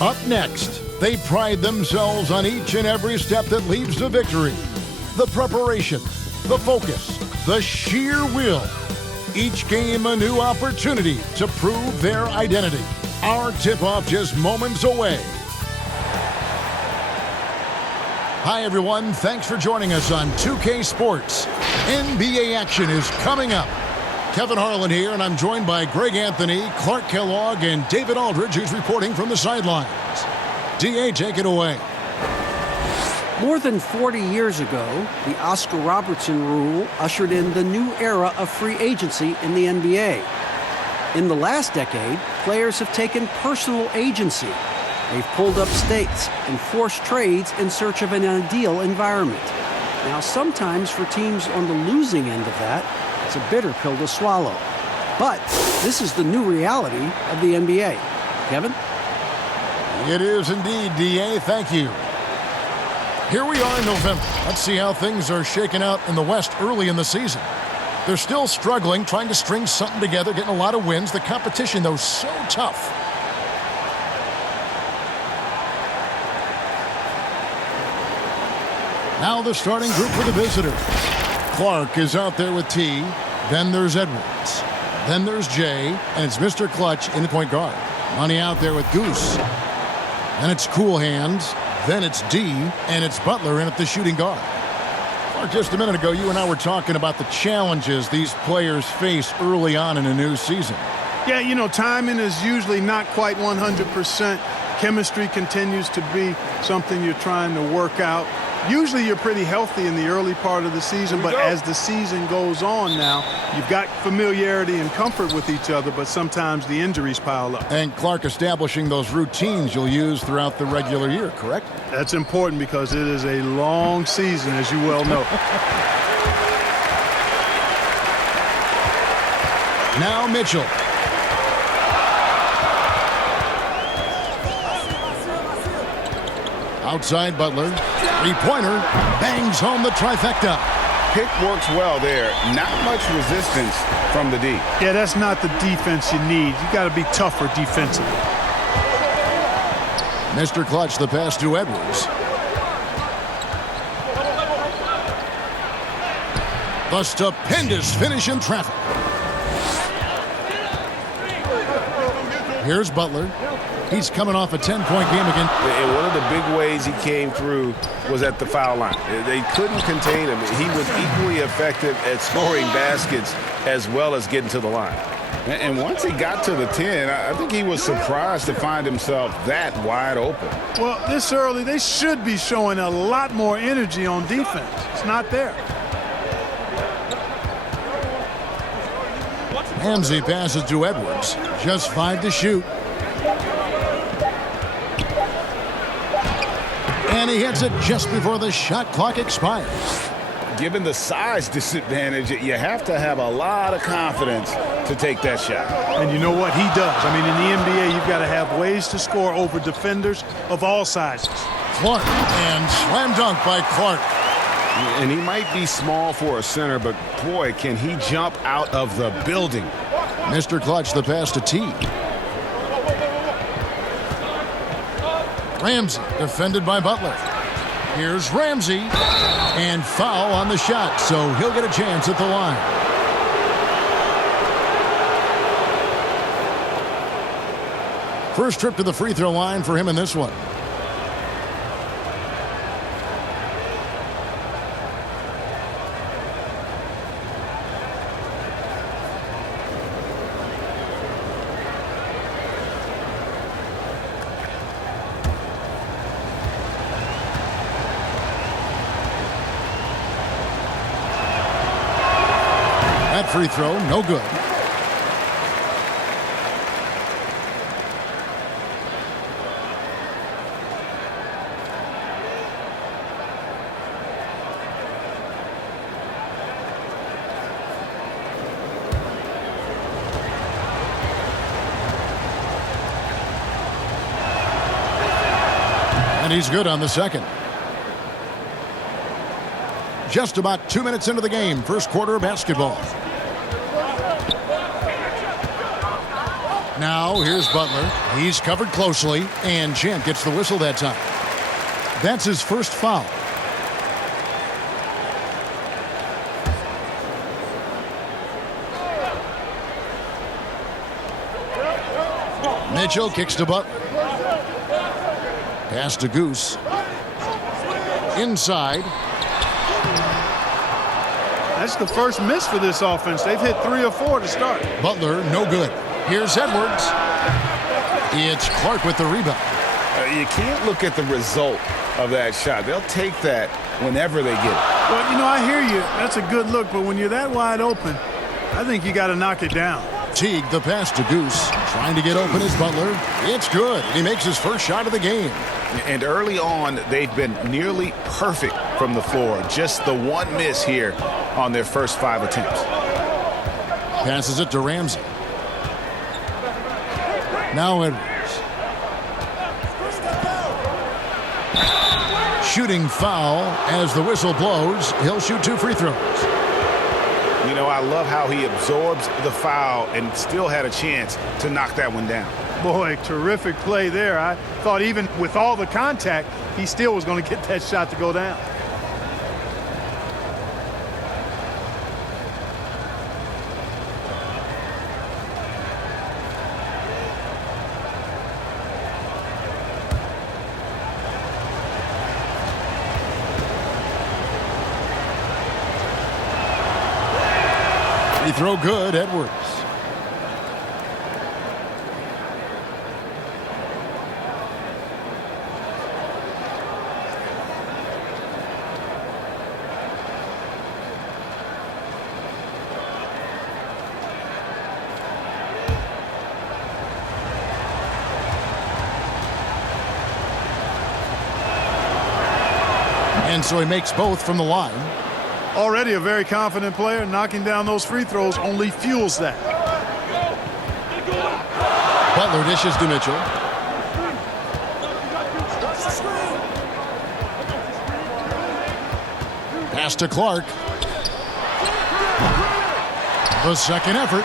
Up next, they pride themselves on each and every step that leads to victory. The preparation, the focus, the sheer will. Each game a new opportunity to prove their identity. Our tip-off just moments away. Hi, everyone. Thanks for joining us on 2K Sports. NBA action is coming up. Kevin Harlan here, and I'm joined by Greg Anthony, Clark Kellogg, and David Aldridge, who's reporting from the sidelines. D.A., take it away. More than 40 years ago, the Oscar Robertson rule ushered in the new era of free agency in the NBA. In the last decade, players have taken personal agency. They've pulled up stakes and forced trades in search of an ideal environment. Now, sometimes for teams on the losing end of that, it's a bitter pill to swallow. But this is the new reality of the NBA. Kevin? It is indeed, D.A. Thank you. Here we are in November. Let's see how things are shaking out in the West early in the season. They're still struggling, trying to string something together, getting a lot of wins. The competition, though, so tough. Now the starting group for the visitors. Clark is out there with T. Then there's Edwards. Then there's Jay. And it's Mr. Clutch in the point guard. Money out there with Goose. Then it's Cool Hands. Then it's D. And it's Butler in at the shooting guard. Clark, just a minute ago, you and I were talking about the challenges these players face early on in a new season. Yeah, you know, timing is usually not quite 100%. Chemistry continues to be something you're trying to work out. Usually you're pretty healthy in the early part of the season, but as the season goes on now, you've got familiarity and comfort with each other, but sometimes the injuries pile up. And Clark establishing those routines you'll use throughout the regular year, correct? That's important because it is a long season, as you well know. Now Mitchell. Outside Butler. Three-pointer. Bangs home the trifecta. Pick works well there. Not much resistance from the D. Yeah, that's not the defense you need. You got to be tougher defensively. Mr. Clutch, the pass to Edwards. The stupendous finish in traffic. Here's Butler. He's coming off a 10-point game again. And one of the big ways he came through was at the foul line. They couldn't contain him. He was equally effective at scoring baskets as well as getting to the line. And once he got to the 10, I think he was surprised to find himself that wide open. Well, this early, they should be showing a lot more energy on defense. It's not there. Ramsey passes to Edwards. Just 5 to shoot. And he hits it just before the shot clock expires. Given the size disadvantage, you have to have a lot of confidence to take that shot. And you know what? He does. I mean, in the NBA, you've got to have ways to score over defenders of all sizes. Clark, and slam dunk by Clark. And he might be small for a center, but boy, can he jump out of the building. Mr. Clutch, the pass to T. Ramsey, defended by Butler. Here's Ramsey, and foul on the shot, so he'll get a chance at the line. First trip to the free throw line for him in this one. That free throw, no good. And he's good on the second. Just about 2 minutes into the game, first quarter of basketball. Now here's Butler. He's covered closely, and Champ gets the whistle that time. That's his first foul. Mitchell kicks to Butler. Pass to Goose. Inside. That's the first miss for this offense. They've hit 3 or 4 to start. Butler, no good. Here's Edwards. It's Clark with the rebound. You can't look at the result of that shot. They'll take that whenever they get it. Well, you know, I hear you. That's a good look, but when you're that wide open, I think you got to knock it down. Teague, the pass to Goose. Trying to get open is Butler. It's good. He makes his first shot of the game. And early on, they've been nearly perfect from the floor. Just the one miss here on their first 5 attempts. Passes it to Ramsey. Now Edwards. Shooting foul as the whistle blows. He'll shoot 2 free throws. You know, I love how he absorbs the foul and still had a chance to knock that one down. Boy, terrific play there. I thought even with all the contact, he still was going to get that shot to go down. Free throw good, Edwards. And so he makes both from the line. Already a very confident player. Knocking down those free throws only fuels that. Butler dishes to Mitchell. Pass to Clark. The second effort,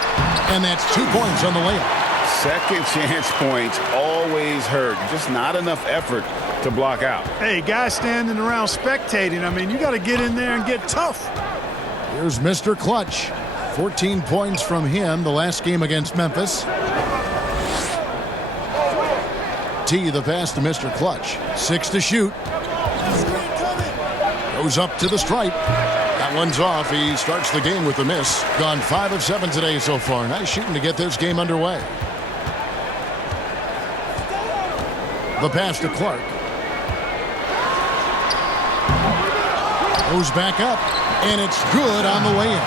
and that's 2 points on the layup. Second chance points always hurt. Just not enough effort to block out. Hey, guys standing around spectating. I mean, you got to get in there and get tough. Here's Mr. Clutch. 14 points from him the last game against Memphis. T, the pass to Mr. Clutch. 6 to shoot. Goes up to the stripe. That one's off. He starts the game with a miss. Gone 5 of 7 today so far. Nice shooting to get this game underway. The pass to Clark. Goes back up, and it's good on the way in.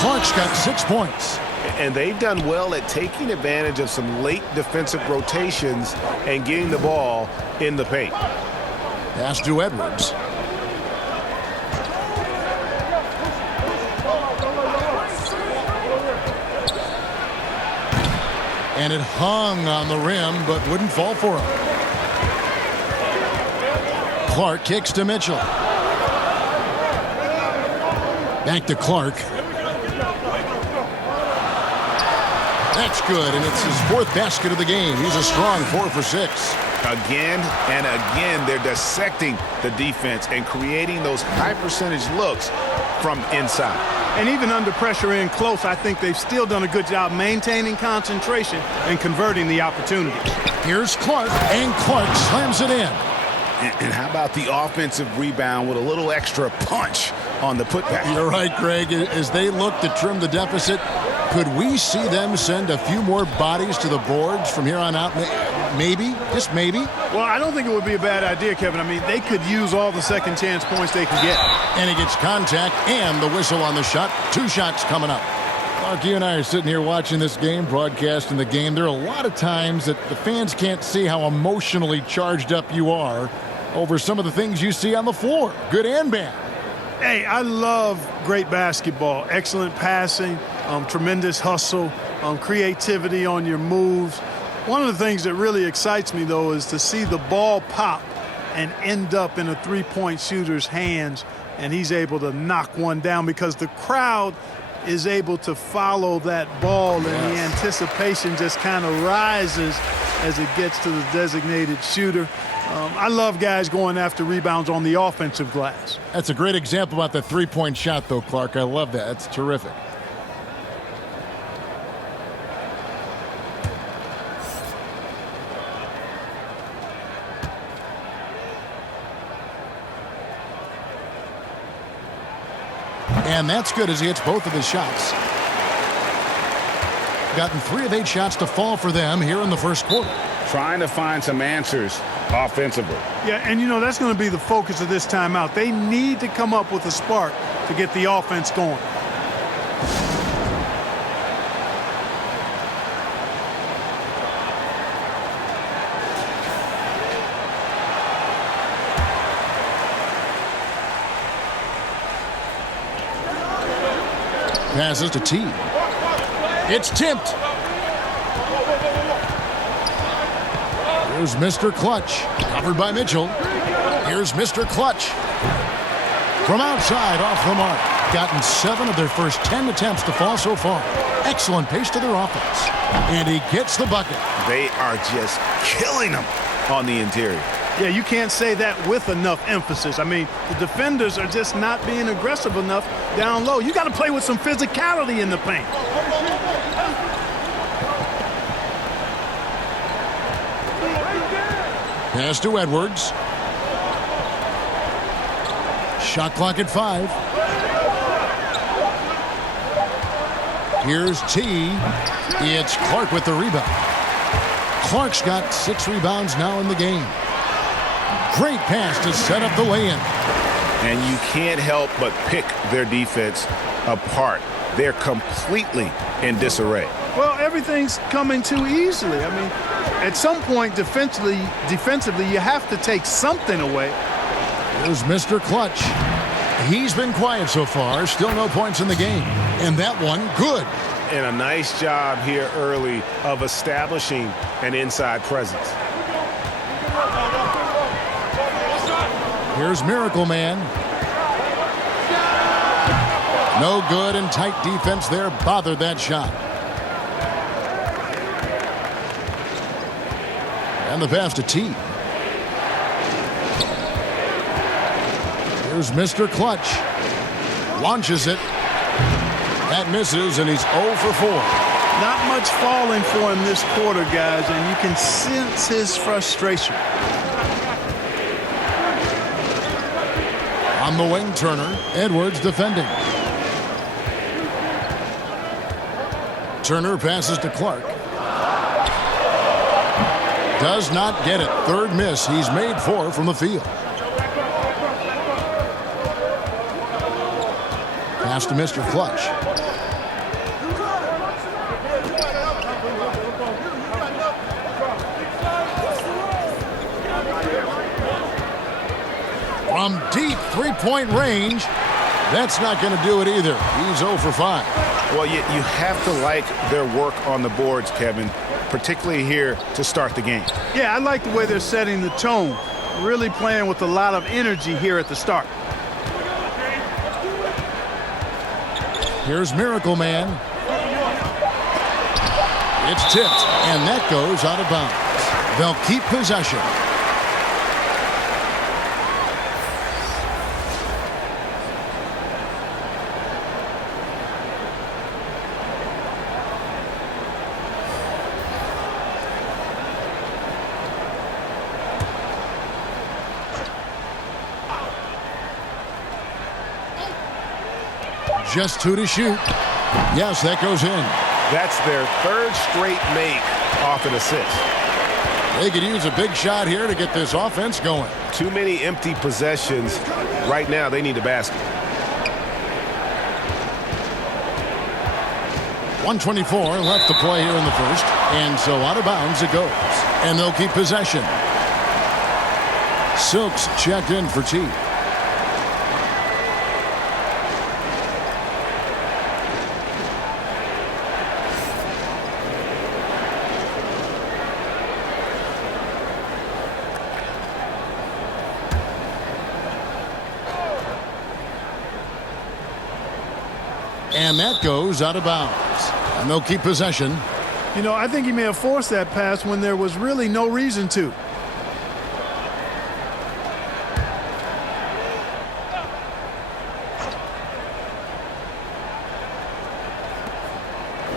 Clark's got 6 points. And they've done well at taking advantage of some late defensive rotations and getting the ball in the paint. Pass to Edwards. And it hung on the rim, but wouldn't fall for him. Clark kicks to Mitchell. Back to Clark. That's good, and it's his 4th basket of the game. He's a strong 4 for 6. Again and again, they're dissecting the defense and creating those high percentage looks from inside. And even under pressure in close, I think they've still done a good job maintaining concentration and converting the opportunities. Here's Clark, and Clark slams it in. And how about the offensive rebound with a little extra punch on the putback? You're right, Greg. As they look to trim the deficit, could we see them send a few more bodies to the boards from here on out? Maybe, just maybe. Well, I don't think it would be a bad idea, Kevin. I mean, they could use all the second chance points they can get. And he gets contact and the whistle on the shot. 2 shots coming up. Clark, you and I are sitting here watching this game, broadcasting the game. There are a lot of times that the fans can't see how emotionally charged up you are over some of the things you see on the floor, good and bad. Hey, I love great basketball. Excellent passing, tremendous hustle, creativity on your moves. One of the things that really excites me, though, is to see the ball pop and end up in a three-point shooter's hands, and he's able to knock one down because the crowd is able to follow that ball, and the anticipation just kind of rises as it gets to the designated shooter. I love guys going after rebounds on the offensive glass. That's a great example about the three-point shot, though, Clark. I love that. That's terrific. And that's good as he hits both of his shots. Gotten 3 of 8 shots to fall for them here in the first quarter. Trying to find some answers offensively. Yeah, and you know, that's going to be the focus of this timeout. They need to come up with a spark to get the offense going. Passes to T. It's tipped. Here's Mr. Clutch. Covered by Mitchell. Here's Mr. Clutch. From outside, off the mark. Gotten 7 of their first 10 attempts to fall so far. Excellent pace to their offense. And he gets the bucket. They are just killing them on the interior. Yeah, you can't say that with enough emphasis. I mean, the defenders are just not being aggressive enough down low. You got to play with some physicality in the paint. Pass to Edwards. Shot clock at 5. Here's T. It's Clark with the rebound. Clark's got 6 rebounds now in the game. Great pass to set up the lay-in. And you can't help but pick their defense apart. They're completely in disarray. Well, everything's coming too easily. I mean, at some point defensively, you have to take something away. Here's Mr. Clutch. He's been quiet so far. Still no points in the game. And that one, good. And a nice job here early of establishing an inside presence. Here's Miracle Man. No good, and tight defense there bothered that shot. And the pass to T. Here's Mr. Clutch. Launches it. That misses, and he's 0 for 4. Not much falling for him this quarter, guys, and you can sense his frustration. On the wing, Turner. Edwards defending. Turner passes to Clark. Does not get it. Third miss. He's made 4 from the field. Pass to Mr. Clutch. From deep three-point range, that's not going to do it either. He's 0 for 5. Well, you have to like their work on the boards, Kevin, particularly here to start the game. Yeah, I like the way they're setting the tone. Really playing with a lot of energy here at the start. Here's Miracle Man. It's tipped, and that goes out of bounds. They'll keep possession. Just 2 to shoot. Yes, that goes in. That's their 3rd straight make off an assist. They could use a big shot here to get this offense going. Too many empty possessions. Right now, they need a basket. 1:24 left to play here in the first. And so out of bounds it goes. And they'll keep possession. Silks checked in for T. And that goes out of bounds. And they'll keep possession. You know, I think he may have forced that pass when there was really no reason to.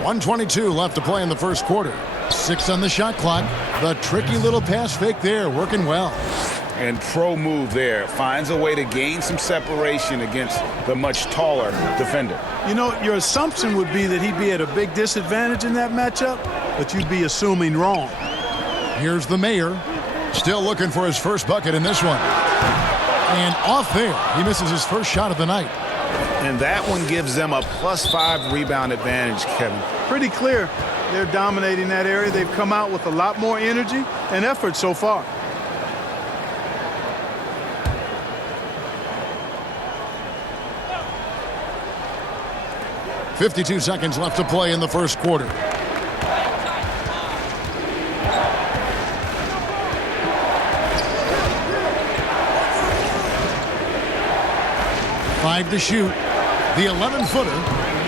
.122 left to play in the first quarter. 6 on the shot clock. The tricky little pass fake there, working well. And pro move there. Finds a way to gain some separation against the much taller defender. You know, your assumption would be that he'd be at a big disadvantage in that matchup, but you'd be assuming wrong. Here's the mayor. Still looking for his first bucket in this one. And off there. He misses his first shot of the night. And that one gives them a +5 rebound advantage, Kevin. Pretty clear they're dominating that area. They've come out with a lot more energy and effort so far. .52 seconds left to play in the first quarter. Five to shoot. The 11-footer.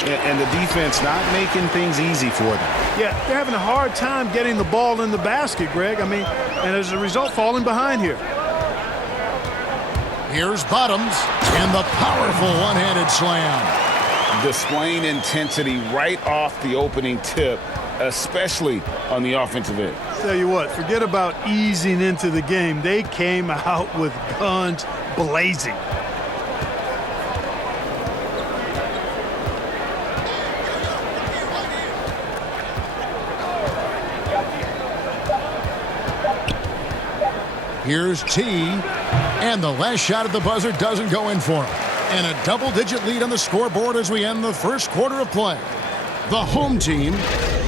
And the defense not making things easy for them. Yeah, they're having a hard time getting the ball in the basket, Greg. I mean, and as a result, falling behind here. Here's Bottoms and the powerful one-handed slam. Displaying intensity right off the opening tip, especially on the offensive end. Tell you what, forget about easing into the game. They came out with guns blazing. Here's T, and the last shot at the buzzer doesn't go in for him. And a double-digit lead on the scoreboard as we end the first quarter of play. The home team,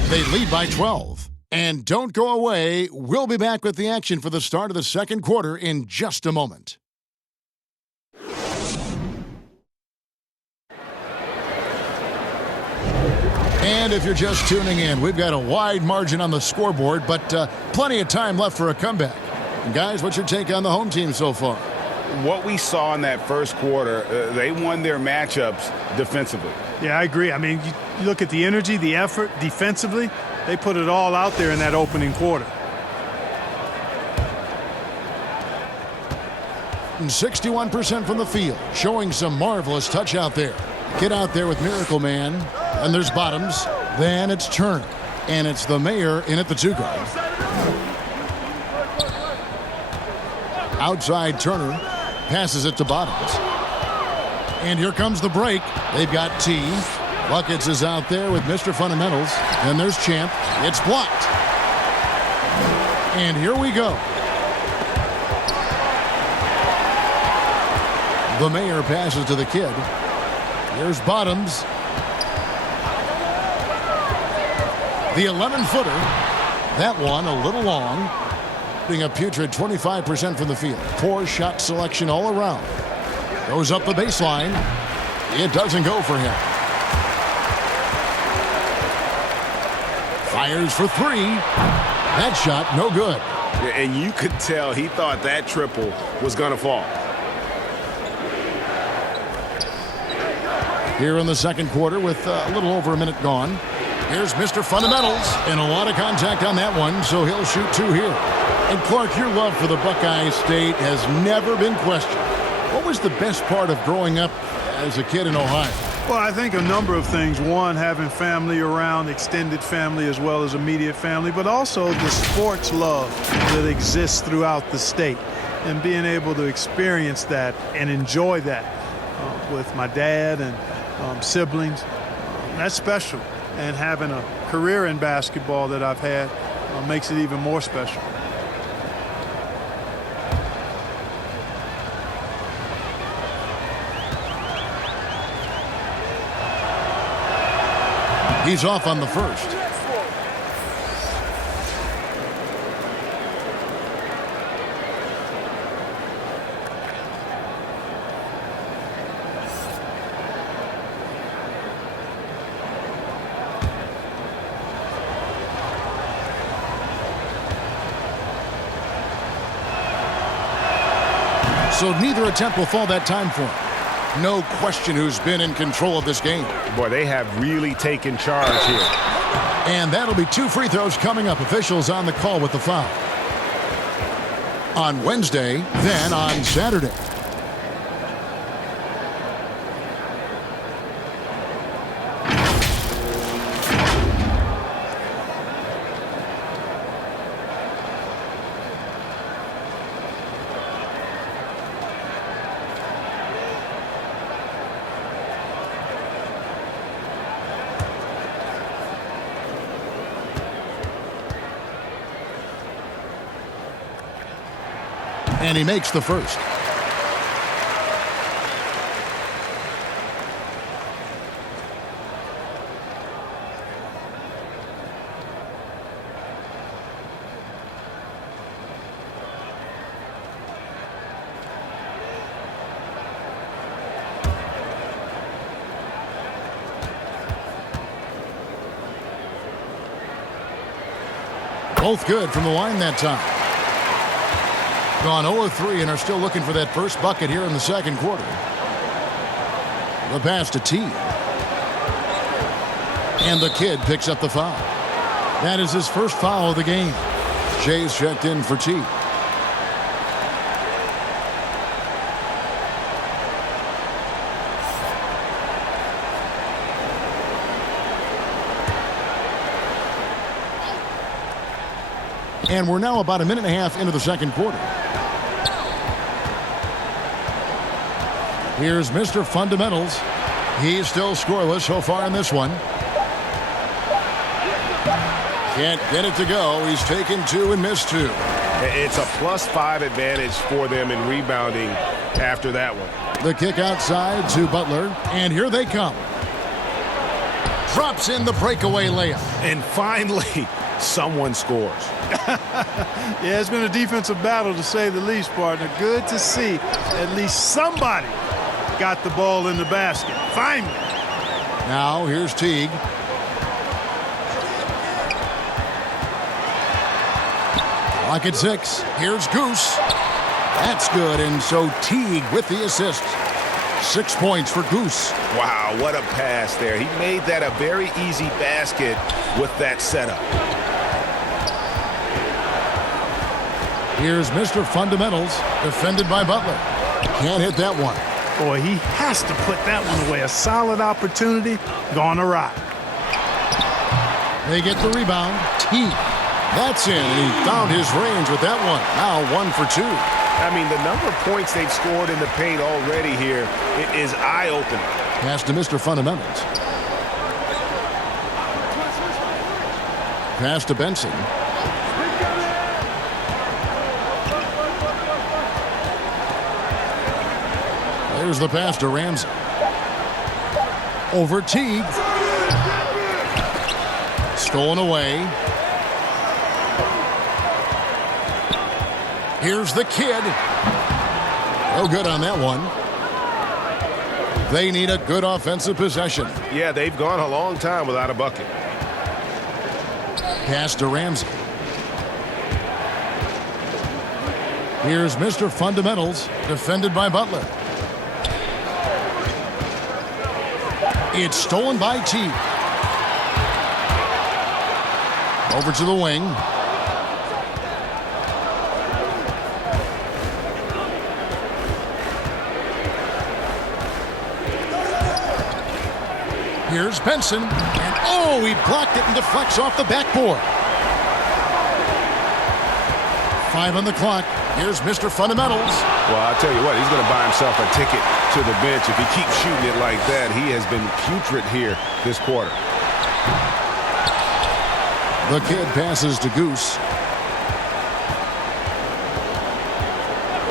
they lead by 12. And don't go away. We'll be back with the action for the start of the second quarter in just a moment. And if you're just tuning in, we've got a wide margin on the scoreboard, but plenty of time left for a comeback. And guys, what's your take on the home team so far? What we saw in that first quarter, they won their matchups defensively. Yeah, I agree. I mean, you look at the energy, the effort defensively, they put it all out there in that opening quarter. And 61% from the field, showing some marvelous touch out there. Get out there with Miracle Man, and there's Bottoms. Then it's Turner, and it's the mayor in at the 2-guard. Outside Turner. Passes it to Bottoms. And here comes the break. They've got T. Buckets is out there with Mr. Fundamentals. Then there's Champ. It's blocked. And here we go. The mayor passes to the kid. Here's Bottoms. The 11-footer. That one a little long. A putrid 25% from the field. Poor shot selection all around. Goes up the baseline. It doesn't go for him. Fires for 3. That shot, no good. And you could tell he thought that triple was going to fall. Here in the second quarter with a little over a minute gone. Here's Mr. Fundamentals. And a lot of contact on that one, so he'll shoot 2 here. And Clark, your love for the Buckeye State has never been questioned. What was the best part of growing up as a kid in Ohio? Well, I think a number of things. One, having family around, extended family as well as immediate family, but also the sports love that exists throughout the state and being able to experience that and enjoy that with my dad and siblings. That's special. And having a career in basketball that I've had makes it even more special. He's off on the first. So neither attempt will fall that time for him. No question who's been in control of this game. Boy, they have really taken charge here. And that'll be 2 free throws coming up. Officials on the call with the foul. On Wednesday, then on Saturday. And he makes the first. Both good from the line that time. Gone 0-3 and are still looking for that first bucket here in the second quarter. The pass to T. And the kid picks up the foul. That is his first foul of the game. Jay's checked in for T. And we're now about a minute and a half into the second quarter. Here's Mr. Fundamentals. He's still scoreless so far in this one. Can't get it to go. He's taken 2 and missed 2. It's a +5 advantage for them in rebounding after that one. The kick outside to Butler. And here they come. Drops in the breakaway layup. And finally, someone scores. Yeah, it's been a defensive battle to say the least, partner. Good to see at least somebody got the ball in the basket. Finally. Now here's Teague. Lock at 6. Here's Goose. That's good. And so Teague with the assist. 6 points for Goose. Wow, what a pass there. He made that a very easy basket with that setup. Here's Mr. Fundamentals, defended by Butler. Can't hit that one. Boy, he has to put that one away. A solid opportunity, gone awry. They get the rebound. T. That's in. And he found his range with that one. Now 1 for 2. I mean, the number of points they've scored in the paint already here is eye-opening. Pass to Mr. Fundamentals. Pass to Benson. There's the pass to Ramsey. Over Teague. Stolen away. Here's the kid. No good on that one. They need a good offensive possession. Yeah, they've gone a long time without a bucket. Pass to Ramsey. Here's Mr. Fundamentals, defended by Butler. It's stolen by T. Over to the wing. Here's Benson. And oh, he blocked it and deflects off the backboard. 5 on the clock. Here's Mr. Fundamentals. Well, I'll tell you what, he's going to buy himself a ticket to the bench. If he keeps shooting it like that, he has been putrid here this quarter. The kid passes to Goose.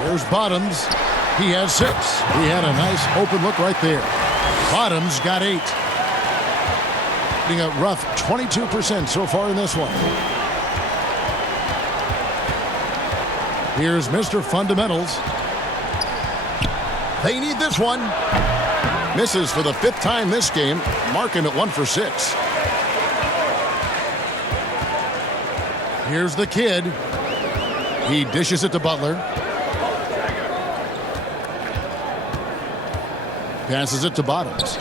There's Bottoms. He has 6. He had a nice open look right there. Bottoms got 8. Being a rough 22% so far in this one. Here's Mr. Fundamentals. They need this one. Misses for the 5th time this game, marking it 1 for 6. Here's the kid. He dishes it to Butler. Passes it to Bottoms.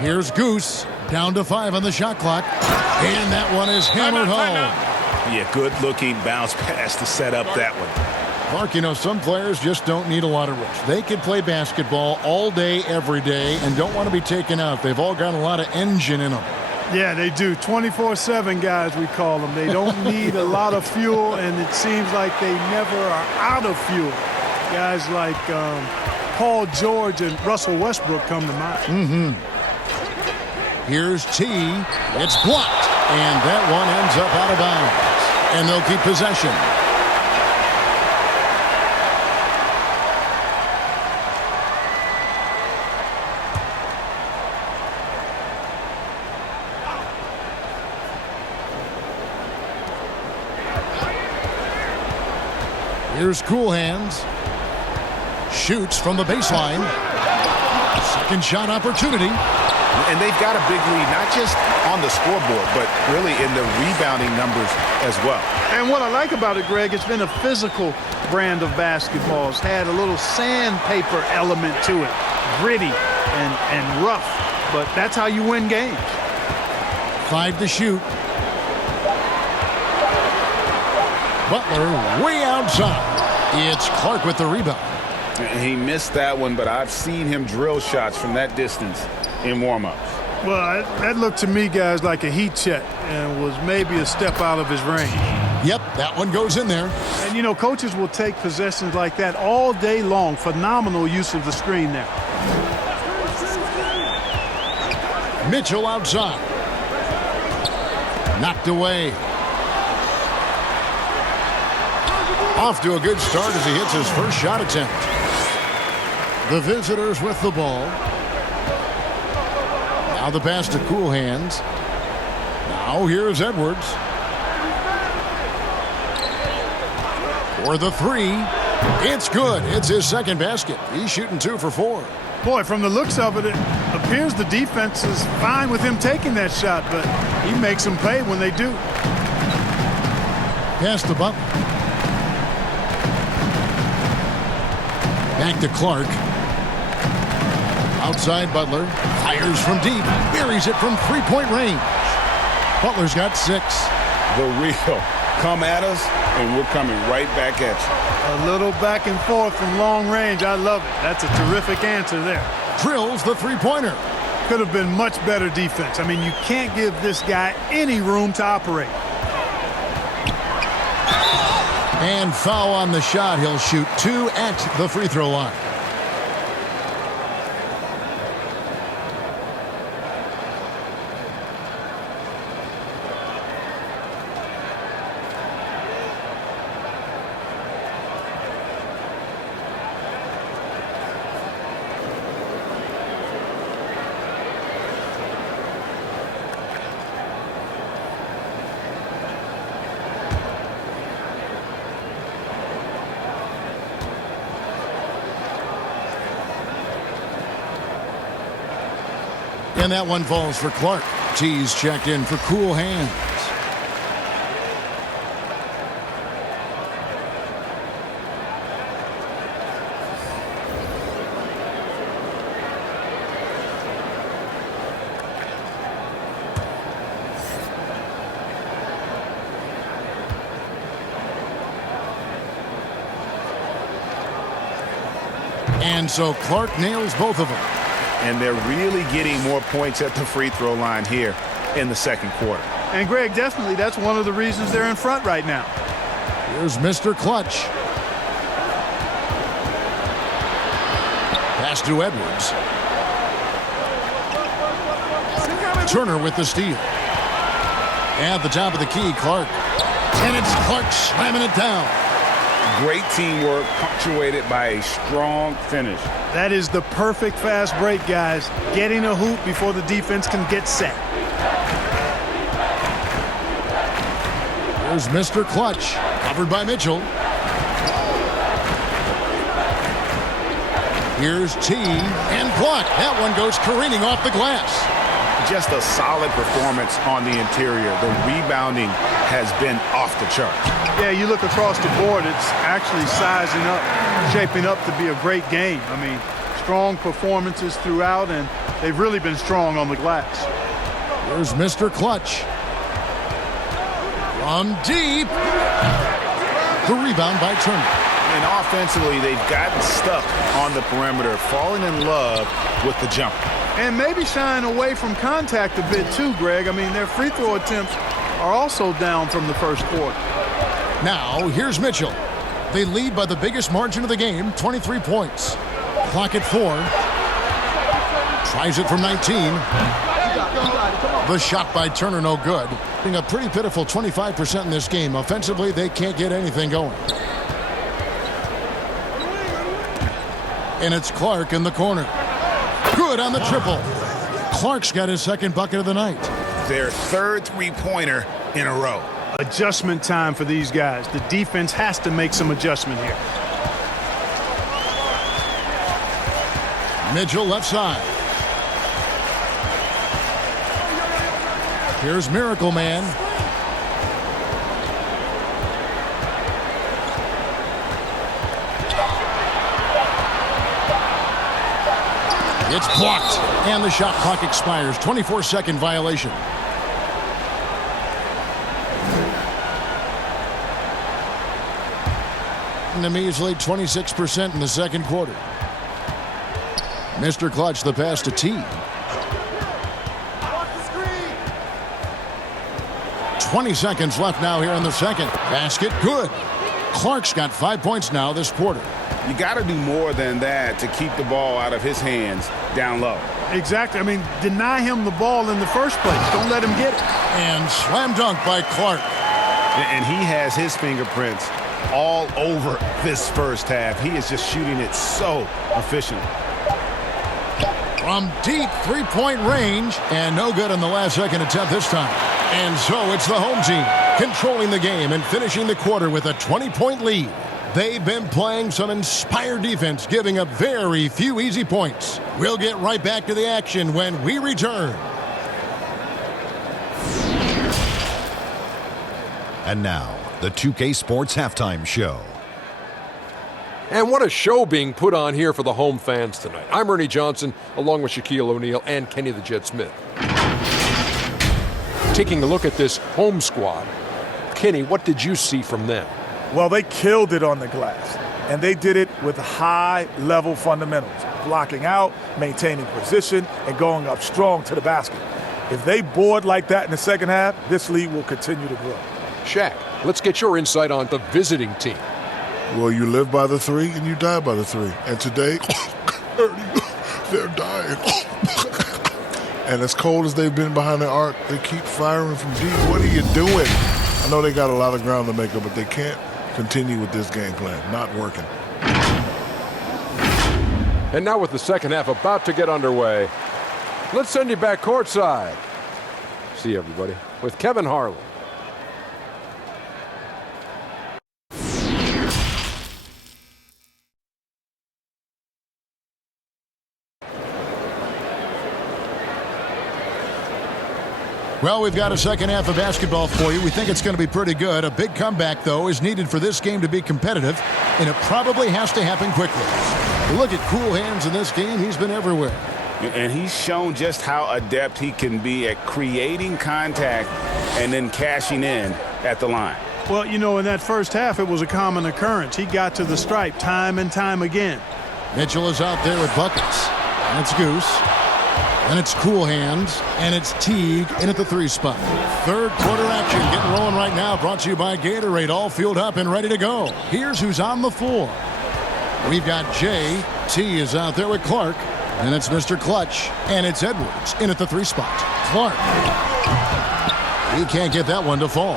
Here's Goose. Down to 5 on the shot clock. And that one is hammered home. Yeah, good-looking bounce pass to set up that one. Mark, you know, some players just don't need a lot of rest. They can play basketball all day, every day, and don't want to be taken out. They've all got a lot of engine in them. Yeah, they do. 24/7 guys, we call them. They don't need a lot of fuel, and it seems like they never are out of fuel. Guys like Paul George and Russell Westbrook come to mind. Here's T. It's blocked. And that one ends up out of bounds. And they'll keep possession. Here's Cool Hands. Shoots from the baseline. Second shot opportunity. And they've got a big lead, not just on the scoreboard, but really in the rebounding numbers as well. And what I like about it, Greg, it's been a physical brand of basketball. It's had a little sandpaper element to it. Gritty and rough. But that's how you win games. 5 to shoot. Butler way outside. It's Clark with the rebound. He missed that one, but I've seen him drill shots from that distance in warm-ups. Well, that looked to me, guys, like a heat check and was maybe a step out of his range. Yep, that one goes in there. And, you know, coaches will take possessions like that all day long. Phenomenal use of the screen there. Mitchell outside. Knocked away. Off to a good start as he hits his first shot attempt. The visitors with the ball. Now the pass to Cool Hands. Now here's Edwards. For the 3. It's good. It's his second basket. He's shooting 2 for 4. Boy, from the looks of it, it appears the defense is fine with him taking that shot, but he makes them pay when they do. Pass to Butler. Back to Clark. Outside Butler. Fires from deep. Buries it from three-point range. Butler's got 6. The real. Come at us, and we're coming right back at you. A little back and forth from long range. I love it. That's a terrific answer there. Drills the three-pointer. Could have been much better defense. I mean, you can't give this guy any room to operate. And foul on the shot. He'll shoot 2 at the free throw line. And that one falls for Clark. T's checked in for Cool Hands. And so Clark nails both of them. And they're really getting more points at the free throw line here in the second quarter. And, Greg, definitely that's one of the reasons they're in front right now. Here's Mr. Clutch. Pass to Edwards. Turner with the steal. At the top of the key, Clark. And it's Clark slamming it down. Great teamwork punctuated by a strong finish. That is the perfect fast break, guys. Getting a hoop before the defense can get set. There's Mr. Clutch, covered by Mitchell. Here's T and blocked. That one goes careening off the glass. Just a solid performance on the interior. The rebounding has been off the chart. Yeah, you look across the board, it's actually sizing up, shaping up to be a great game. I mean, strong performances throughout, and they've really been strong on the glass. Here's Mr. Clutch. From deep. The rebound by Turner. And offensively, they've gotten stuck on the perimeter, falling in love with the jumper. And maybe shying away from contact a bit too, Greg. I mean, their free throw attempts are also down from the first quarter. Now, here's Mitchell. They lead by the biggest margin of the game, 23 points. Clock at 4. Tries it from 19. The shot by Turner, no good. Being a pretty pitiful 25% in this game. Offensively, they can't get anything going. And it's Clark in the corner. Good on the triple. Clark's got his second bucket of the night. Their third three-pointer in a row. Adjustment time for these guys. The defense has to make some adjustment here. Mitchell left side. Here's Miracle Man. It's blocked, and the shot clock expires. 24-second violation. And a measly 26% in the second quarter. Mr. Clutch, the pass to T. 20 seconds left now here in the second. Basket, good. Clark's got 5 points now this quarter. You got to do more than that to keep the ball out of his hands down low. Exactly. I mean, deny him the ball in the first place. Don't let him get it. And slam dunk by Clark. And he has his fingerprints all over this first half. He is just shooting it so efficiently. From deep three-point range, and no good on the last second attempt this time. And so it's the home team controlling the game and finishing the quarter with a 20-point lead. They've been playing some inspired defense, giving up very few easy points. We'll get right back to the action when we return. And now, the 2K Sports Halftime Show. And what a show being put on here for the home fans tonight. I'm Ernie Johnson, along with Shaquille O'Neal and Kenny the Jet Smith. Taking a look at this home squad. Kenny, what did you see from them? Well, they killed it on the glass, and they did it with high-level fundamentals, blocking out, maintaining position, and going up strong to the basket. If they board like that in the second half, this league will continue to grow. Shaq, let's get your insight on the visiting team. Well, you live by the three and you die by the three. And today, they're dying. And as cold as they've been behind the arc, they keep firing from deep. What are you doing? I know they got a lot of ground to make up, but they can't continue with this game plan. Not working. And now with the second half about to get underway, let's send you back courtside. See everybody with Kevin Harlan. Well, we've got a second half of basketball for you. We think it's going to be pretty good. A big comeback, though, is needed for this game to be competitive, and it probably has to happen quickly. Look at Cool Hands in this game. He's been everywhere. And he's shown just how adept he can be at creating contact and then cashing in at the line. Well, you know, in that first half, it was a common occurrence. He got to the stripe time and time again. Mitchell is out there with buckets. And it's Goose. And it's Cool Hands, and it's Teague in at the 3 spot. Third quarter action getting rolling right now, brought to you by Gatorade, all fueled up and ready to go. Here's who's on the floor. We've got Jay. T is out there with Clark, and it's Mr. Clutch, and it's Edwards in at the 3 spot. Clark. He can't get that one to fall.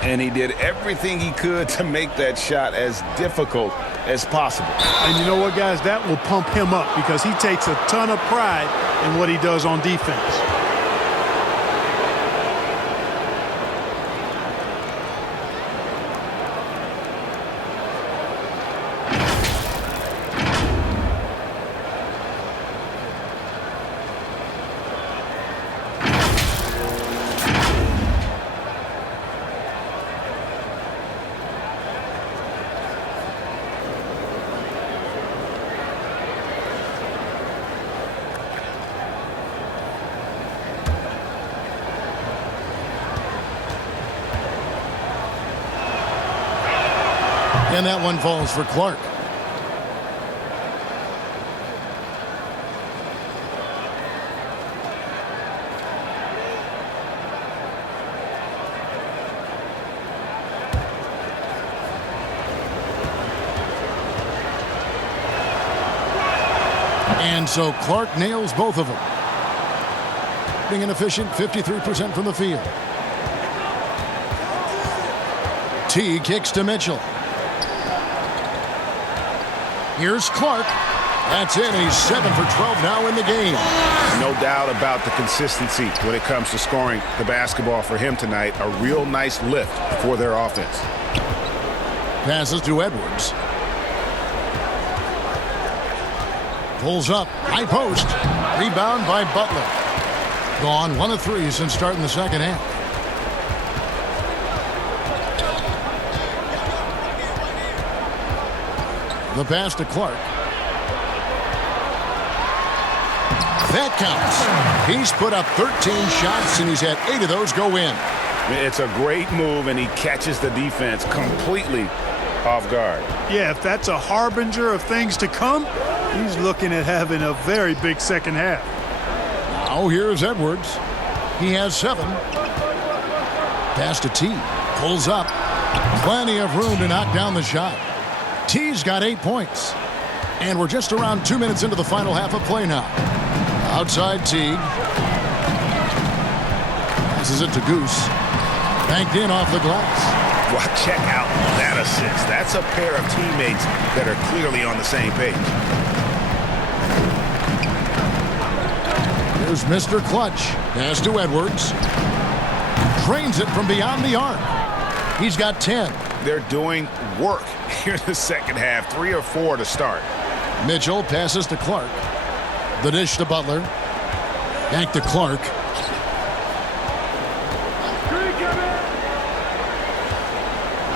And he did everything he could to make that shot as difficult as possible. And you know what, guys? That will pump him up because he takes a ton of pride in what he does on defense. And that one falls for Clark. And so Clark nails both of them. Being an efficient 53% from the field. T kicks to Mitchell. Here's Clark. That's it. He's 7 for 12 now in the game. No doubt about the consistency when it comes to scoring the basketball for him tonight. A real nice lift for their offense. Passes to Edwards. Pulls up. High post. Rebound by Butler. Gone 1 of 3 since starting the second half. The pass to Clark. That counts. He's put up 13 shots, and he's had 8 of those go in. It's a great move, and he catches the defense completely off guard. Yeah, if that's a harbinger of things to come, he's looking at having a very big second half. Now here's Edwards. He has 7. Pass to T. Pulls up. Plenty of room to knock down the shot. T's got 8 points. And we're just around 2 minutes into the final half of play now. Outside Teague. Passes it to Goose. Banked in off the glass. Well, check out that assist. That's a pair of teammates that are clearly on the same page. Here's Mr. Clutch. Pass to Edwards. Drains it from beyond the arc. He's got 10. They're doing work here in the second half. 3 or 4 to start. Mitchell passes to Clark. The dish to Butler. Back to Clark.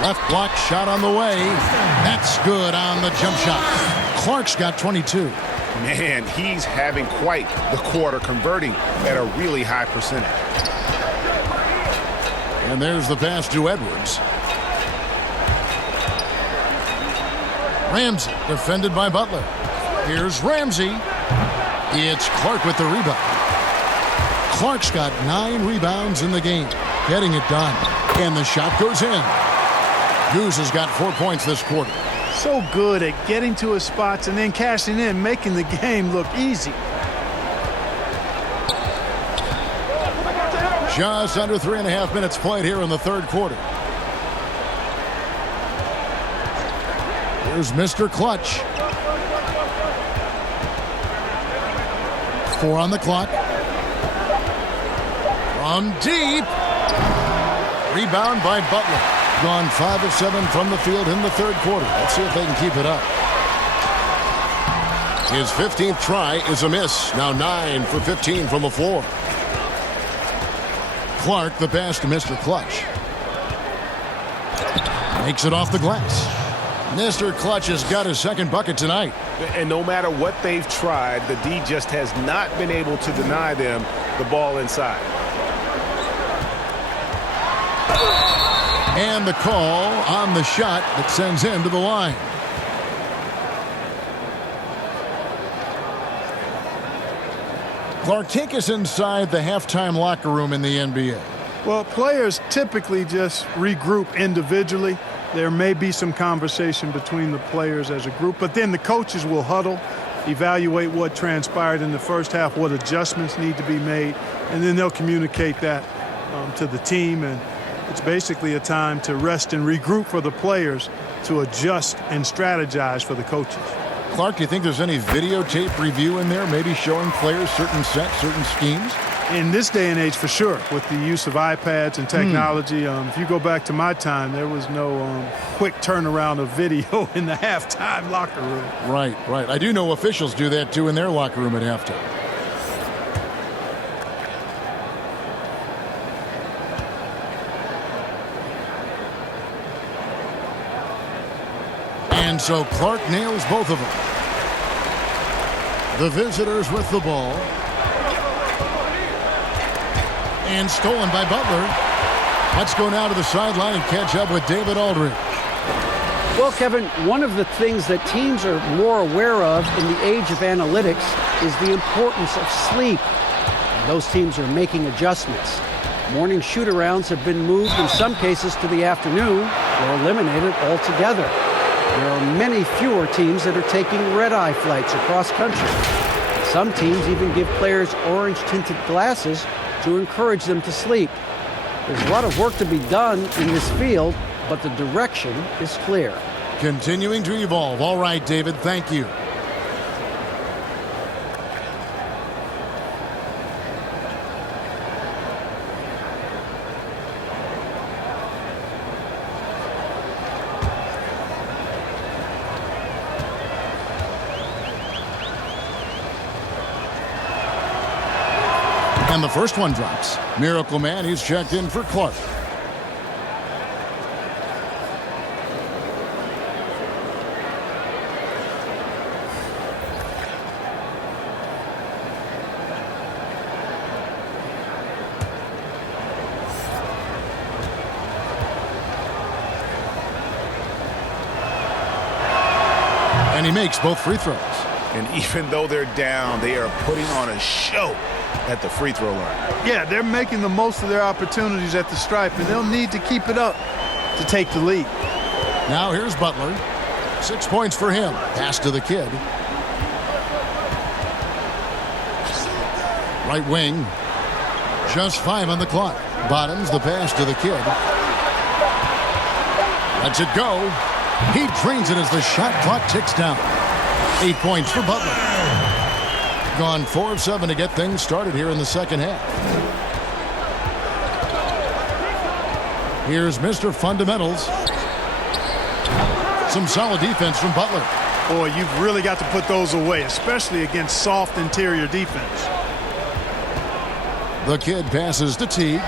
Left block shot on the way. That's good on the jump shot. Clark's got 22. Man, he's having quite the quarter, converting at a really high percentage. And there's the pass to Edwards. Ramsey defended by Butler. Here's Ramsey. It's Clark with the rebound. Clark's got 9 rebounds in the game. Getting it done. And the shot goes in. Goose has got 4 points this quarter. So good at getting to his spots and then cashing in, making the game look easy. Just under 3.5 minutes played here in the third quarter. Here's Mr. Clutch. 4 on the clock. From deep. Rebound by Butler. Gone 5 of 7 from the field in the third quarter. Let's see if they can keep it up. His 15th try is a miss. Now 9 for 15 from the floor. Clark, the pass to Mr. Clutch. Makes it off the glass. Mr. Clutch has got his second bucket tonight. And no matter what they've tried, the D just has not been able to deny them the ball inside. And the call on the shot that sends him to the line. Clark, take us inside the halftime locker room in the NBA. Well, players typically just regroup individually. There may be some conversation between the players as a group, but then the coaches will huddle, evaluate what transpired in the first half, what adjustments need to be made, and then they'll communicate that to the team. And it's basically a time to rest and regroup for the players to adjust and strategize for the coaches. Clark, do you think there's any videotape review in there, maybe showing players certain sets, certain schemes? In this day and age, for sure, with the use of iPads and technology, if you go back to my time, there was no quick turnaround of video in the halftime locker room. Right, right. I do know officials do that, too, in their locker room at halftime. And so Clark nails both of them. The visitors with the ball. And stolen by Butler. Let's go now to the sideline and catch up with David Aldridge. Well, Kevin, one of the things that teams are more aware of in the age of analytics is the importance of sleep. Those teams are making adjustments. Morning shoot-arounds have been moved in some cases to the afternoon or eliminated altogether. There are many fewer teams that are taking red-eye flights across country. Some teams even give players orange-tinted glasses to encourage them to sleep. There's a lot of work to be done in this field, but the direction is clear. Continuing to evolve. All right, David, thank you. And the first one drops. Miracle Man, he's checked in for Clark. And he makes both free throws. And even though they're down, they are putting on a show at the free throw line. Yeah, they're making the most of their opportunities at the stripe, and they'll need to keep it up to take the lead. Now here's Butler. 6 points for him. Pass to the kid. Right wing. Just 5 on the clock. Bottoms the pass to the kid. Lets it go. He drains it as the shot clock ticks down. 8 points for Butler. Gone 4 of 7 to get things started here in the second half. Here's Mr. Fundamentals. Some solid defense from Butler. Boy, you've really got to put those away, especially against soft interior defense. The kid passes to Teague.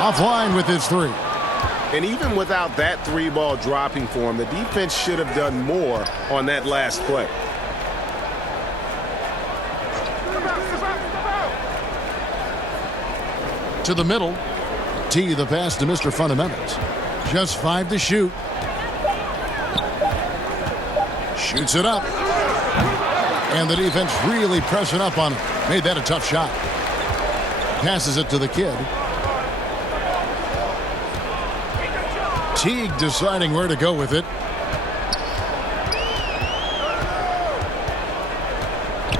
Offline with his 3. And even without that 3-ball dropping for him, the defense should have done more on that last play. To the middle. T the pass to Mr. Fundamentals. Just 5 to shoot. Shoots it up. And the defense really pressing up on him. Made that a tough shot. Passes it to the kid. Teague deciding where to go with it.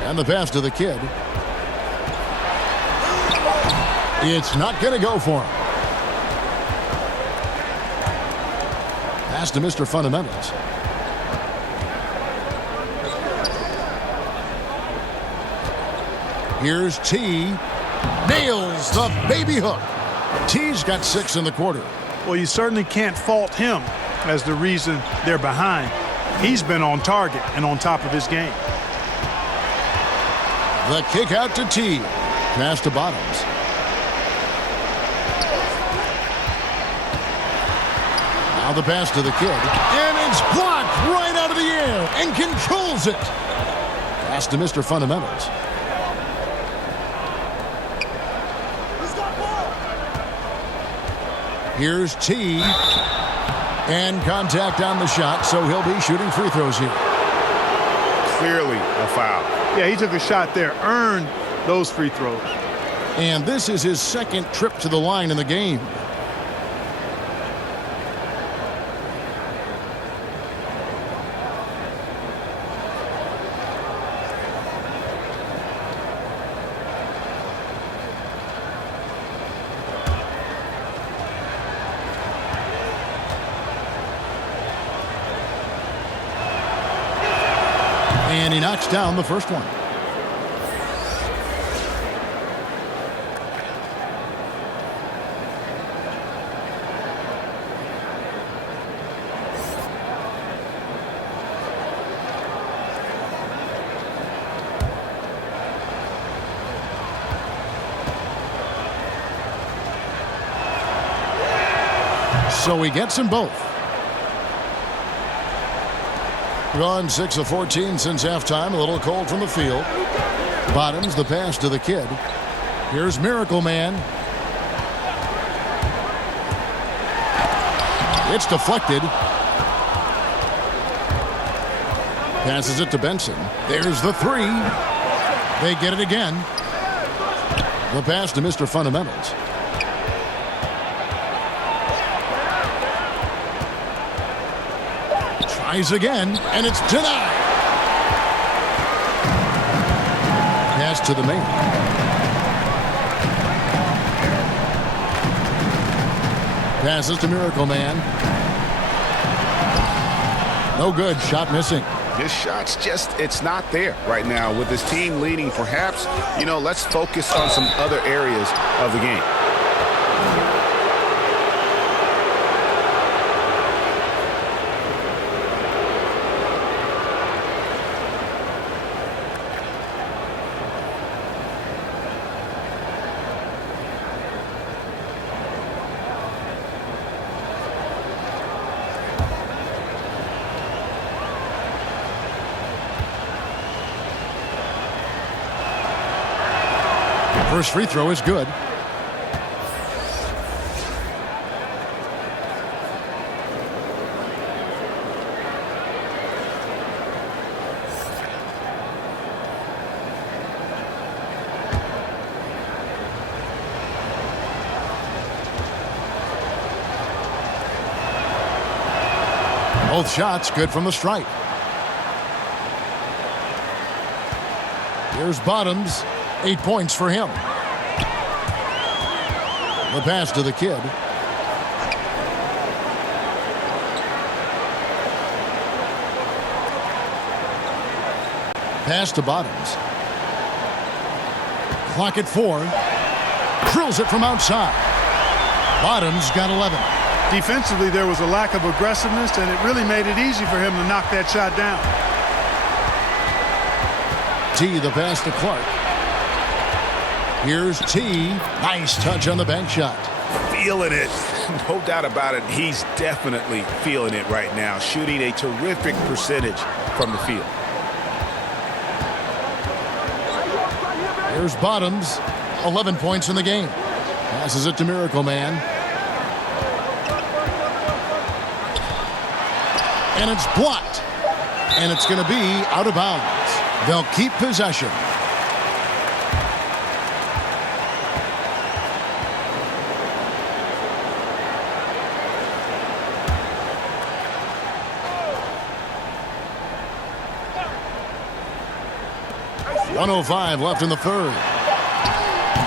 And the pass to the kid. It's not going to go for him. Pass to Mr. Fundamentals. Here's T. Nails the baby hook. T's got 6 in the quarter. Well, you certainly can't fault him as the reason they're behind. He's been on target and on top of his game. The kick out to T. Pass to Bottoms. Now the pass to the kid. And it's blocked right out of the air and controls it. Pass to Mr. Fundamentals. Here's T. And contact on the shot, so he'll be shooting free throws here. Clearly a foul. Yeah, he took a shot there, earned those free throws. And this is his second trip to the line in the game. And he knocks down the first one. So he gets them both. Gone 6 of 14 since halftime. A little cold from the field. Bottoms the pass to the kid. Here's Miracle Man. It's deflected. Passes it to Benson. There's the three. They get it again. The pass to Mr. Fundamentals. Tries again, and it's denied. Pass to the main. Passes to Miracle Man. No good. Shot missing. His shot's just, it's not there right now. With his team leading, perhaps, let's focus on some other areas of the game. First free throw is good. Both shots good from the stripe. Here's Bottoms. 8 points for him. The pass to the kid. Pass to Bottoms. Clock at 4. Drills it from outside. Bottoms got 11. Defensively, there was a lack of aggressiveness, and it really made it easy for him to knock that shot down. T, the pass to Clark. Here's T. Nice touch on the bank shot. Feeling it. No doubt about it. He's definitely feeling it right now. Shooting a terrific percentage from the field. Here's Bottoms. 11 points in the game. Passes it to Miracle Man. And it's blocked. And it's going to be out of bounds. They'll keep possession. .105 left in the third.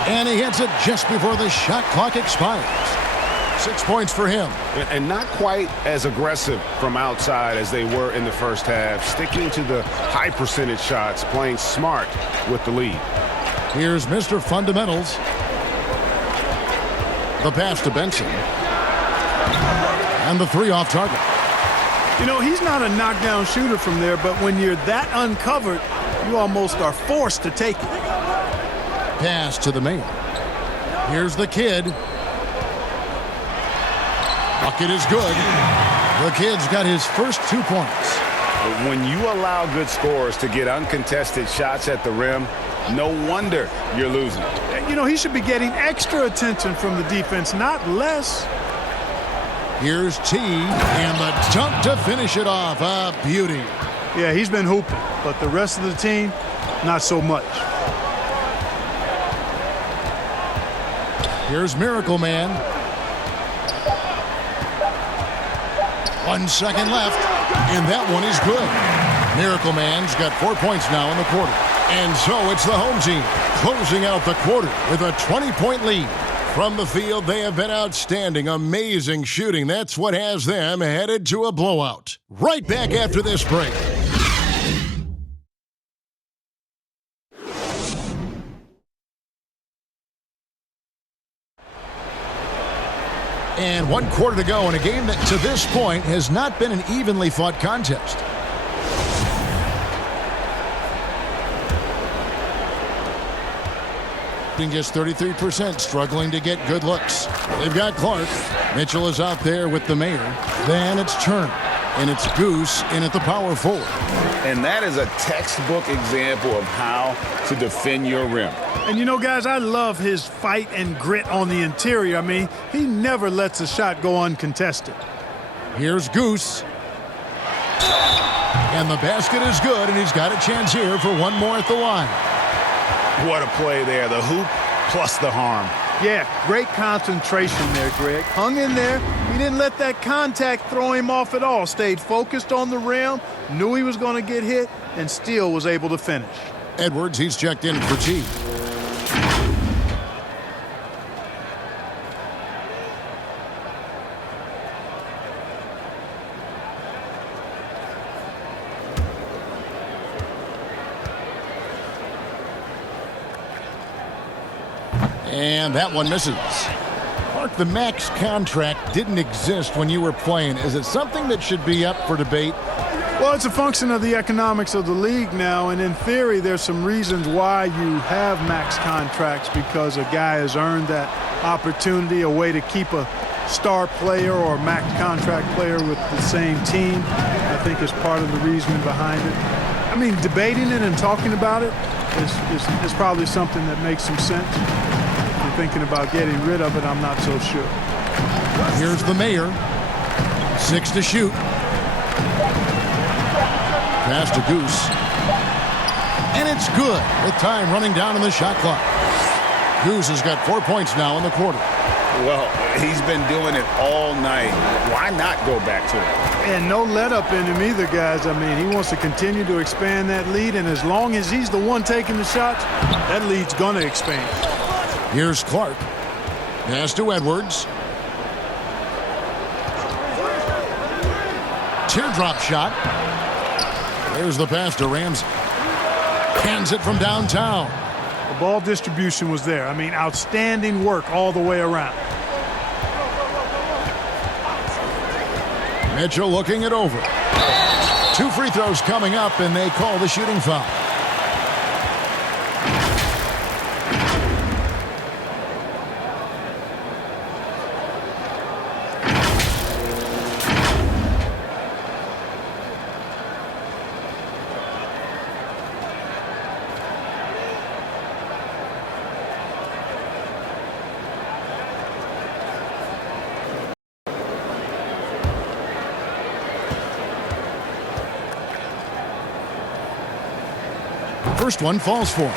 And he hits it just before the shot clock expires. 6 points for him. And not quite as aggressive from outside as they were in the first half. Sticking to the high percentage shots, playing smart with the lead. Here's Mr. Fundamentals. The pass to Benson. And the three off target. He's not a knockdown shooter from there, but when you're that uncovered, you almost are forced to take it. Pass to the main. Here's the kid. Bucket is good. The kid's got his first 2 points. When you allow good scorers to get uncontested shots at the rim, no wonder you're losing. He should be getting extra attention from the defense, not less. Here's T, and the dunk to finish it off. A beauty. Yeah, he's been hooping, but the rest of the team, not so much. Here's Miracle Man. 1 second left, and that one is good. Miracle Man's got 4 points now in the quarter. And so it's the home team closing out the quarter with a 20-point lead. From the field, they have been outstanding, amazing shooting. That's what has them headed to a blowout. Right back after this break. And 1 quarter to go in a game that to this point has not been an evenly fought contest. Just 33%, struggling to get good looks. They've got Clark. Mitchell is out there with the mayor. Then it's Turner. And it's Goose in at the power forward. And that is a textbook example of how to defend your rim. And guys, I love his fight and grit on the interior. He never lets a shot go uncontested. Here's Goose. And the basket is good, and he's got a chance here for one more at the line. What a play there. The hoop plus the harm. Yeah, great concentration there, Greg. Hung in there. He didn't let that contact throw him off at all. Stayed focused on the rim, knew he was going to get hit, and still was able to finish. Edwards, he's checked in for T. And that one misses. Mark, the max contract didn't exist when you were playing. Is it something that should be up for debate? Well, it's a function of the economics of the league now, and in theory, there's some reasons why you have max contracts, because a guy has earned that opportunity, a way to keep a star player or max contract player with the same team, I think is part of the reasoning behind it. I mean, debating it and talking about it is probably something that makes some sense. If you're thinking about getting rid of it, I'm not so sure. Here's the mayor. 6 to shoot. Pass to Goose. And it's good with time running down in the shot clock. Goose has got 4 points now in the quarter. Well, he's been doing it all night. Why not go back to it? And no let up in him either, guys. I mean, he wants to continue to expand that lead, and as long as he's the one taking the shots, that lead's going to expand. Here's Clark. Pass to Edwards. Teardrop shot. There's the pass to Ramsey. Hands it from downtown. The ball distribution was there. I mean, outstanding work all the way around. Mitchell looking it over. 2 free throws coming up, and they call the shooting foul. First one falls for him.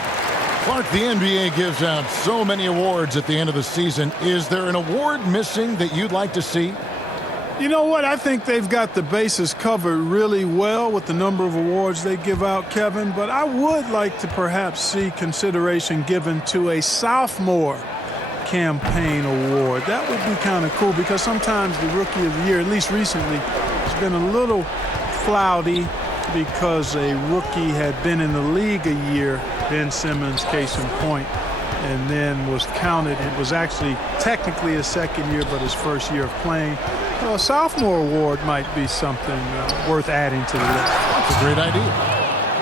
Clark, the NBA gives out so many awards at the end of the season. Is there an award missing that you'd like to see? You know what? I think they've got the bases covered really well with the number of awards they give out, Kevin. But I would like to perhaps see consideration given to a sophomore campaign award. That would be kind of cool, because sometimes the rookie of the year, at least recently, has been a little cloudy because a rookie had been in the league a year, Ben Simmons, case in point, and then was counted. It was actually technically his second year, but his first year of playing. So a sophomore award might be something worth adding to the list. That's a great idea.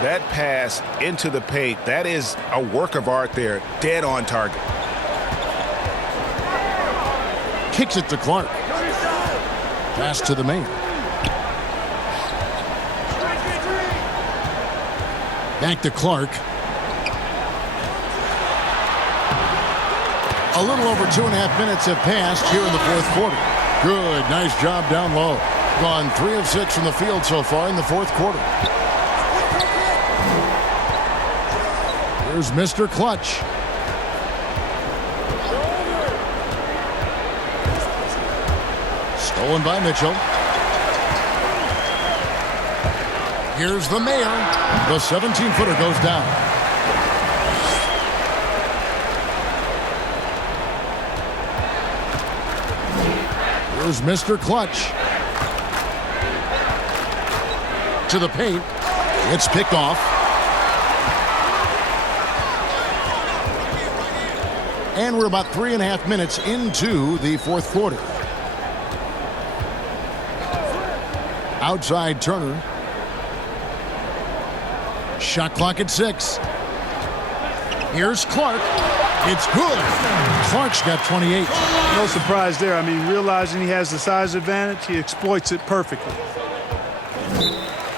That pass into the paint, that is a work of art there, dead on target. Kicks it to Clark. Pass to the main. Back to Clark. A little over 2.5 minutes have passed here in the fourth quarter. Good, nice job down low. Gone 3 of 6 from the field so far in the fourth quarter. Here's Mr. Clutch. Stolen by Mitchell. Here's the mayor. The 17-footer goes down. Here's Mr. Clutch. To the paint. It's picked off. And we're about 3.5 minutes into the fourth quarter. Outside Turner. Shot clock at 6. Here's Clark. It's good. Clark's got 28. No surprise there. I mean, realizing he has the size advantage, he exploits it perfectly.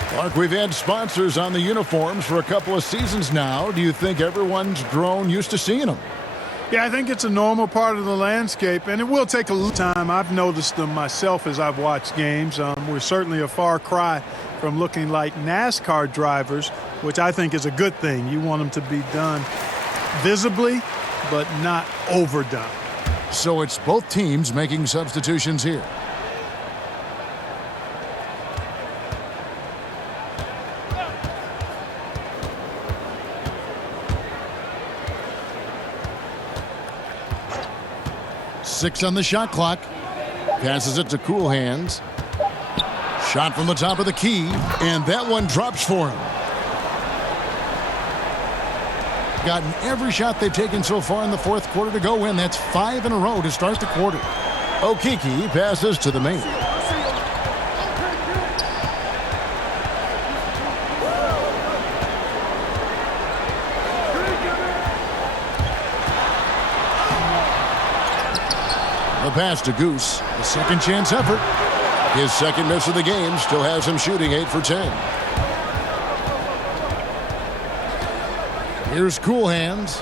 Clark, we've had sponsors on the uniforms for a couple of seasons now. Do you think everyone's grown used to seeing them? Yeah, I think it's a normal part of the landscape, and it will take a little time. I've noticed them myself as I've watched games. We're certainly a far cry from looking like NASCAR drivers, which I think is a good thing. You want them to be done visibly, but not overdone. So it's both teams making substitutions here. Six on the shot clock. Passes it to Cool Hands. Shot from the top of the key, and that one drops for him. Gotten every shot they've taken so far in the fourth quarter to go win. That's 5 in a row to start the quarter. Okeke passes to the main. The pass to Goose. A second chance effort. His second miss of the game still has him shooting 8 for 10. Here's Cool Hands.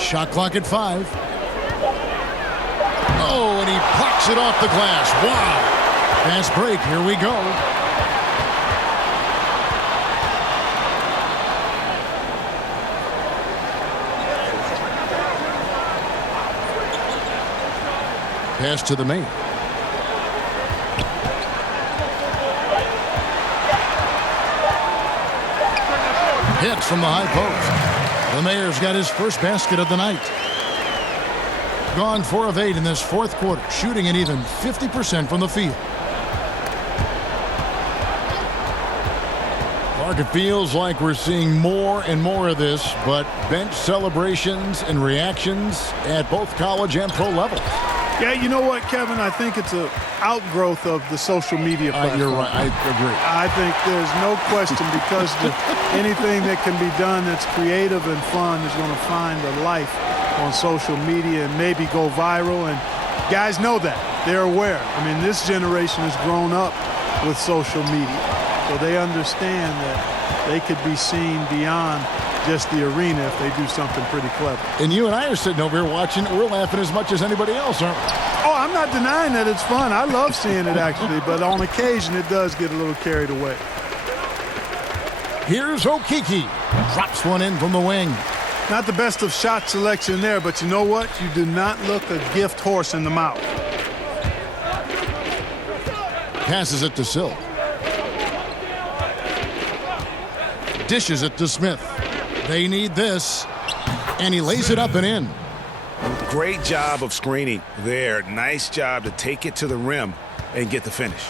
Shot clock at 5. Oh, and he plucks it off the glass. Wow. Fast break. Here we go. Pass to the main. Hits from the high post. The Mayor's got his first basket of the night. Gone 4 of 8 in this fourth quarter, shooting an even 50% from the field. Clark, it feels like we're seeing more and more of this, but bench celebrations and reactions at both college and pro levels. Yeah, you know what, Kevin? I think it's an outgrowth of the social media platform. You're right. I agree. I think there's no question because anything that can be done that's creative and fun is going to find a life on social media and maybe go viral. And guys know that. They're aware. I mean, this generation has grown up with social media. So they understand that they could be seen beyond just the arena if they do something pretty clever. And you and I are sitting over here watching. We're laughing as much as anybody else, aren't we? Oh, I'm not denying that it's fun. I love seeing it, actually. But on occasion, it does get a little carried away. Here's Okeke. Drops one in from the wing. Not the best of shot selection there, but you know what? You do not look a gift horse in the mouth. Passes it to Silk. Dishes it to Smith. They need this. And he lays it up and in. Great job of screening there. Nice job to take it to the rim and get the finish.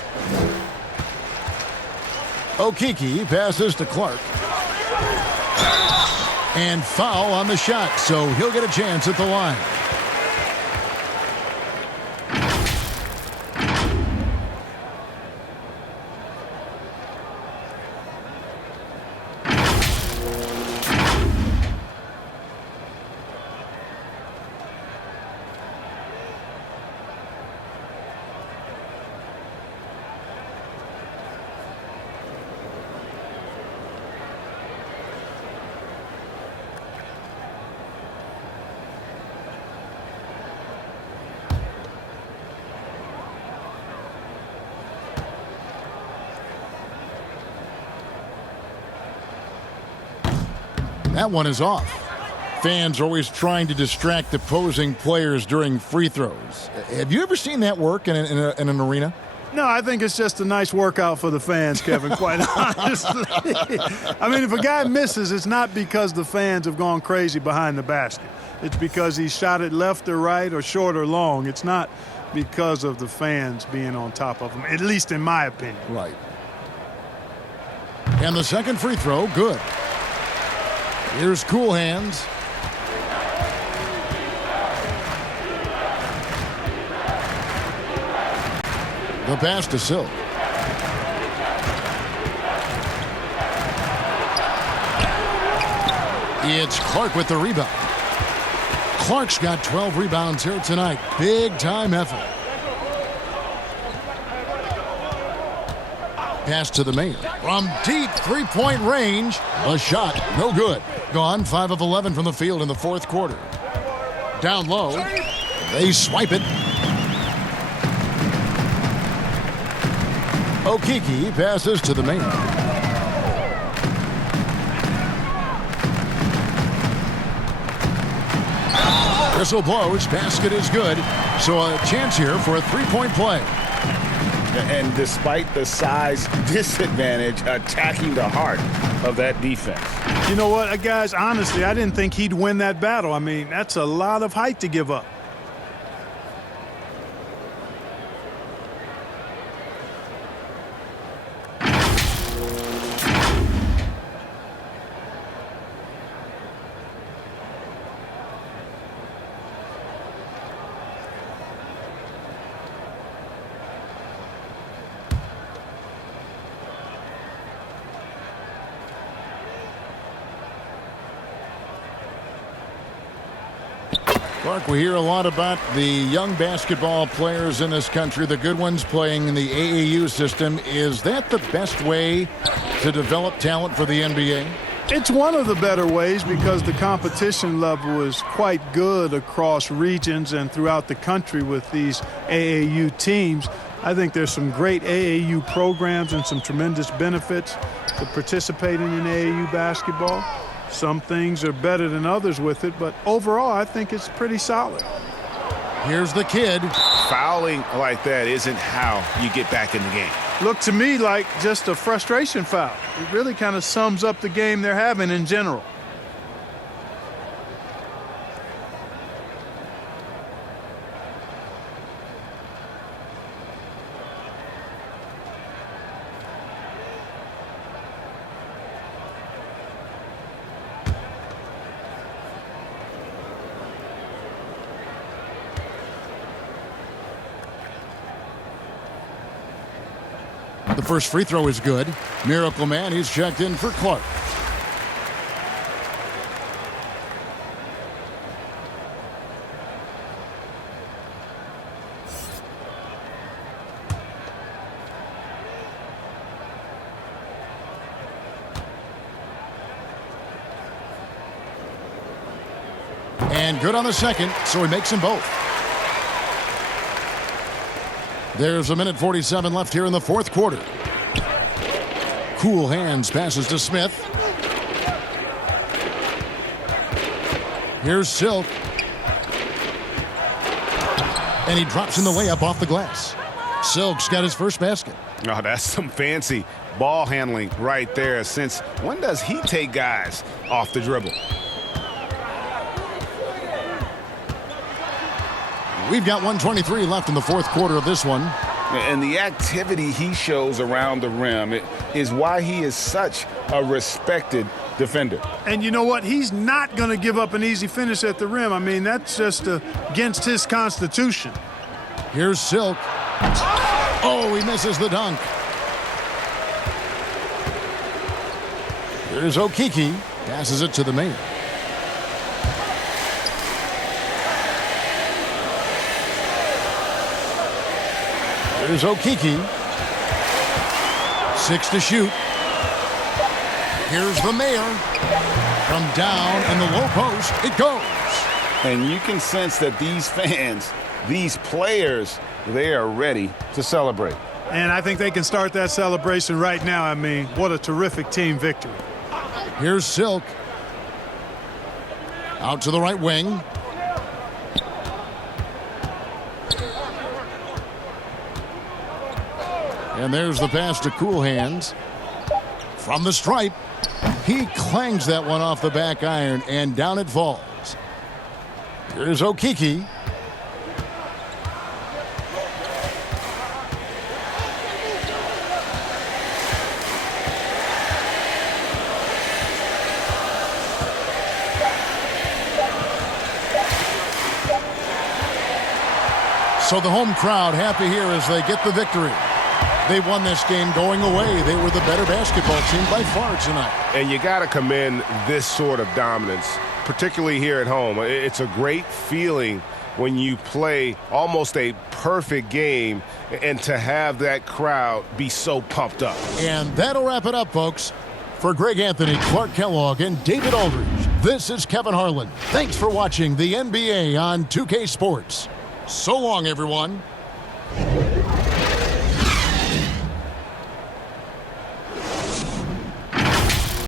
Okeke passes to Clark. And foul on the shot, so he'll get a chance at the line. That one is off. Fans are always trying to distract opposing players during free throws. Have you ever seen that work in an arena? No, I think it's just a nice workout for the fans, Kevin, quite honestly. I mean, if a guy misses, it's not because the fans have gone crazy behind the basket. It's because he shot it left or right or short or long. It's not because of the fans being on top of him, at least in my opinion. Right. And the second free throw, good. Here's Cool Hands. The pass to Silk. It's Clark with the rebound. Clark's got 12 rebounds here tonight. Big time effort. Pass to the mayor. From deep three-point range, a shot, no good. Gone 5 of 11 from the field in the fourth quarter. Down low, they swipe it. Okeke passes to the mayor. Whistle blows, basket is good. So a chance here for a three-point play. And despite the size disadvantage, attacking the heart of that defense. You know what, guys, honestly, I didn't think he'd win that battle. I mean, that's a lot of height to give up. Clark, we hear a lot about the young basketball players in this country, the good ones playing in the AAU system. Is that the best way to develop talent for the NBA? It's one of the better ways because the competition level is quite good across regions and throughout the country with these AAU teams. I think there's some great AAU programs and some tremendous benefits to participating in AAU basketball. Some things are better than others with it, but overall, I think it's pretty solid. Here's the kid. Fouling like that isn't how you get back in the game. Looked to me like just a frustration foul. It really kind of sums up the game they're having in general. The first free throw is good. Miracle Man, he's checked in for Clark. And good on the second, so he makes them both. There's a minute 47 left here in the fourth quarter. Cool hands passes to Smith. Here's Silk. And he drops in the layup off the glass. Silk's got his first basket. Oh, that's some fancy ball handling right there. Since when does he take guys off the dribble? We've got 1:23 left in the fourth quarter of this one. And the activity he shows around the rim is why he is such a respected defender. And you know what? He's not going to give up an easy finish at the rim. I mean, that's just against his constitution. Here's Silk. Oh, he misses the dunk. Here's Okeke. Passes it to the main. Here's Okeke. 6 to shoot. Here's the mayor. From down in the low post, it goes. And you can sense that these fans, these players, they are ready to celebrate. And I think they can start that celebration right now. I mean, what a terrific team victory. Here's Silk. Out to the right wing. And there's the pass to Cool Hands. From the stripe, he clangs that one off the back iron, and down it falls. Here's Okeke. So the home crowd happy here as they get the victory. They won this game going away. They were the better basketball team by far tonight. And you got to commend this sort of dominance, particularly here at home. It's a great feeling when you play almost a perfect game and to have that crowd be so pumped up. And that'll wrap it up, folks. For Greg Anthony, Clark Kellogg, and David Aldridge, this is Kevin Harlan. Thanks for watching the NBA on 2K Sports. So long, everyone.